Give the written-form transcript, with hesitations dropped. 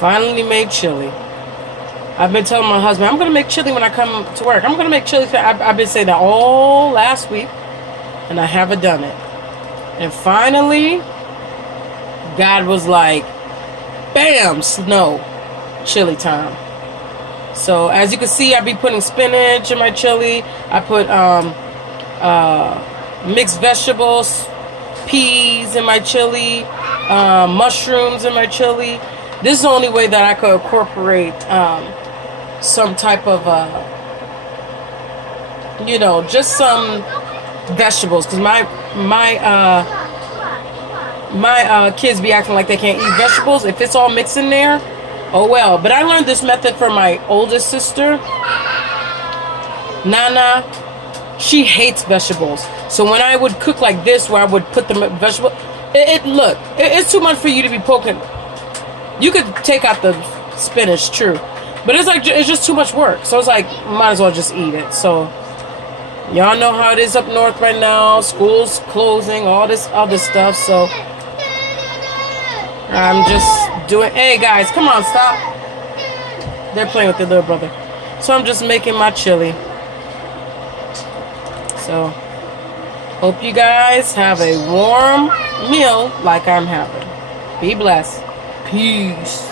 Finally made chili. I've been telling my husband, I'm going to make chili when I come to work. I'm going to make chili. I've been saying that all last week, and I haven't done it. And finally, God was like, bam, snow, chili time. So as you can see, I be putting spinach in my chili. I put mixed vegetables, peas in my chili, mushrooms in my chili. This is the only way that I could incorporate some type of, just some vegetables. Because my kids be acting like they can't eat vegetables. If it's all mixed in there, oh well. But I learned this method from my oldest sister, Nana. She hates vegetables. So when I would cook like this, where I would put the vegetable, it's too much for you to be poking. You could take out the spinach, true, but it's just too much work. So it's like, might as well just eat it. So y'all know how it is up north right now. School's closing, all this other stuff. So I'm just doing. Hey guys, come on, stop. They're playing with their little brother. So I'm just making my chili. So hope you guys have a warm meal like I'm having. Be blessed. Peace.